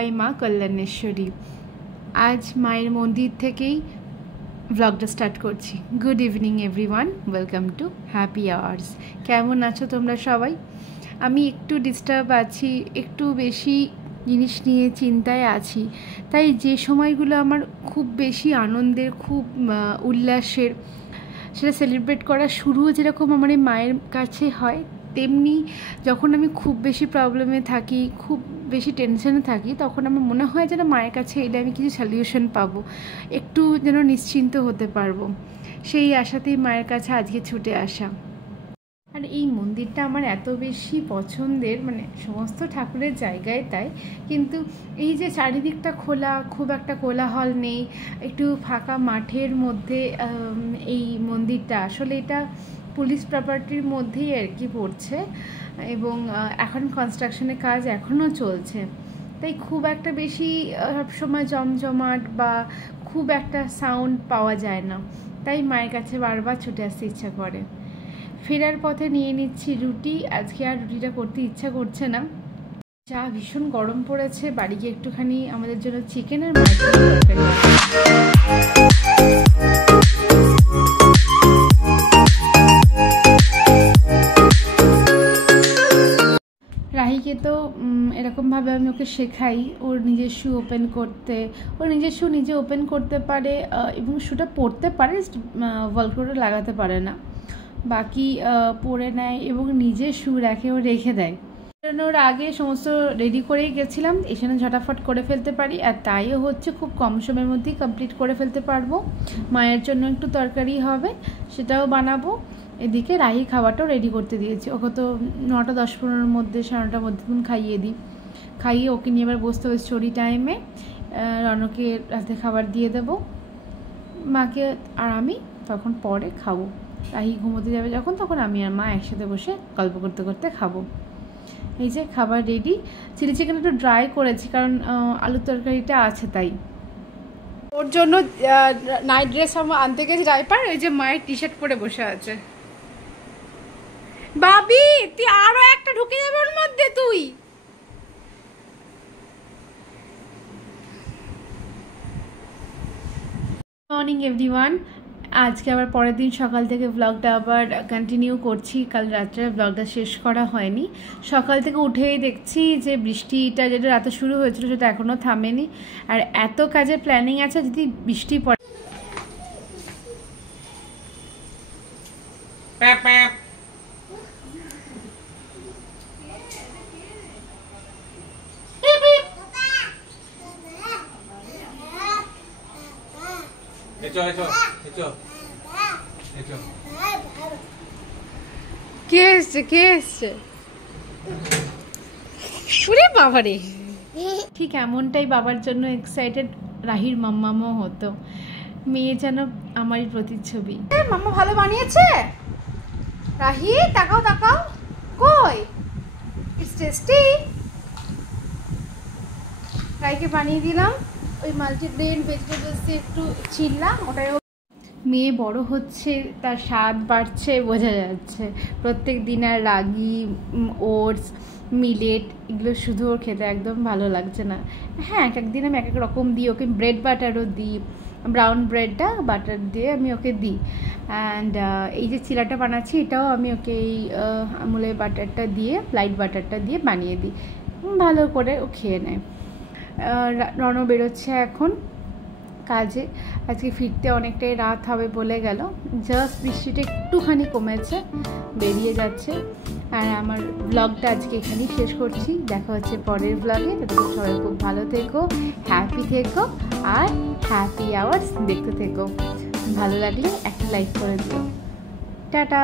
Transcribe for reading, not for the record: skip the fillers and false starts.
জয় মা কল্যাণেশ্বরী। আজ মায়ের মন্দির থেকেই ব্লগটা স্টার্ট করছি। Good evening everyone, welcome to happy hours. কেমন আছো তোমরা সবাই? আমি একটু ডিস্টার্ব আছি, একটু বেশি জিনিস নিয়ে চিন্তায় আছি। তাই যে সময়গুলো আমার খুব বেশি আনন্দের, খুব উল্লাসের, সেটা সেলিব্রেট করা শুরু যেরকম আমার এই মায়ের কাছে হয়, তেমনি যখন আমি খুব বেশি প্রবলেমে থাকি, খুব বেশি টেনশনে থাকি, তখন আমার মনে হয় যেন মায়ের কাছে এলে আমি কিছু সলিউশন পাবো, একটু যেন নিশ্চিন্ত হতে পারবো। সেই আশাতেই মায়ের কাছে আজকে ছুটে আসা। আর এই মন্দিরটা আমার এত বেশি পছন্দের, মানে সমস্ত ঠাকুরের জায়গায় তাই, কিন্তু এই যে চারিদিকটা খোলা, খুব একটা কোলাহল নেই, একটু ফাঁকা মাঠের মধ্যে এই মন্দিরটা, আসলে এটা পুলিশ প্রপার্টির মধ্যেই আর কি পড়ছে, এবং এখন কনস্ট্রাকশনের কাজ এখনও চলছে, তাই খুব একটা বেশি সবসময় জমজমাট বা খুব একটা সাউন্ড পাওয়া যায় না। তাই মায়ের কাছে বারবার ছুটে আসতে ইচ্ছা করে। ফেরার পথে নিয়ে নিচ্ছি রুটি। আজকে আর রুটিটা করতে ইচ্ছা করছে না, চা ভীষণ গরম পড়েছে। বাড়ি গিয়ে একটুখানি আমাদের জন্য চিকেন আর মাছের তরকারি। রাহিকে তো এরকমভাবে আমি ওকে শেখাই ওর নিজের শু ওপেন করতে। ও নিজের শু নিজে ওপেন করতে পারে এবং শুটা পরতে পারে, ভলক্রোটা লাগাতে পারে না, বাকি পরে নেয় এবং নিজে শু রাখে, ও রেখে দেয়। বেরোনোর আগে সমস্ত রেডি করেই গেছিলাম, এখানে ঝটাফট করে ফেলতে পারি, আর তাইও হচ্ছে খুব কম সময়ের মধ্যেই কমপ্লিট করে ফেলতে পারবো। মায়ের জন্য একটু তরকারি হবে, সেটাও বানাবো। এদিকে রাহি খাবারটাও রেডি করতে দিয়েছি। ওকে তো 9টা 10-15 মধ্যে, 9:30 মধ্যে খাইয়ে দিই। খাইয়ে ওকে নিয়ে এবার বসতে হবে স্টোরি টাইমে। রনকে রাতে খাবার দিয়ে দেবো, মাকে আর আমি তখন পরে খাবো। রাহি ঘুমোতে যাবে যখন, তখন আমি আর মা একসাথে বসে গল্প করতে করতে খাবো। এই যে খাবার রেডি। চিলি চিকেন একটু ড্রাই করেছি, কারণ আলুর তরকারিটা আছে তাই। ওর জন্য নাইট ড্রেস আমার আনতে গেছি, ডাইপার। এই যে মায়ের টি শার্ট পরে বসে আছে। বাবি, তুই আরো একটা ঢুকে যাবে ওর মধ্যে। তুই মর্নিং এভরিওয়ান। আজকে আবার পরের দিন সকাল থেকে ব্লগটা আবার কন্টিনিউ করছি। কাল রাত্রে ব্লগটা শেষ করা হয়নি। সকাল থেকে উঠেই দেখছি যে বৃষ্টিটা যেটা রাতে শুরু হয়েছিল সেটা এখনও থামেনি, আর এত কাজের প্ল্যানিং আছে যদি বৃষ্টি পড়ে। কে এসছে? কে এসছে? বাবারে, ঠিক এমনটাই বাবার জন্য এক্সাইটেড রাহির মাম্মামও হতো। মেয়ে যেন আমারই প্রতিচ্ছবি। মাম্মা ভালো বানিয়েছে। রাহি তাকাও তাকাও, কই? It's tasty. রাহিকে বানিয়ে দিলাম ওই মাল্টিগ্রেন ভেজিটেবলস দিয়ে একটু চিল্লা, ওটাই। মেয়ে বড় হচ্ছে, তার স্বাদ বাড়ছে, বোঝা যাচ্ছে। প্রত্যেক দিন আর রাগি, ওটস, মিলেট এগুলো শুধু ওর খেতে একদম ভালো লাগছে না। হ্যাঁ, এক একদিন আমি এক এক রকম দিই ওকে। ব্রেড বাটারও দিই, ব্রাউন ব্রেডটা বাটার দিয়ে আমি ওকে দিই। অ্যান্ড এই যে চিলাটা বানাচ্ছি, এটাও আমি ওকে এই আমুলের বাটারটা দিয়ে, লাইট বাটারটা দিয়ে বানিয়ে দিই। ভালো করে ও খেয়ে নেয়। রণ বেরোচ্ছে এখন কাজে। আজকে ফিরতে অনেকটাই রাত হবে বলে গেল। জাস্ট বৃষ্টিটা একটুখানি কমেছে, বেরিয়ে যাচ্ছে। আর আমার ব্লগটা আজকে এখানেই শেষ করছি। দেখা হচ্ছে পরের ব্লগে। ততক্ষণ সবাই খুব ভালো থেকো, হ্যাপি থেকো, আর হ্যাপি আওয়ার্স দেখতে থেকো। ভালো লাগলে একটা লাইক করে দিও। টাটা।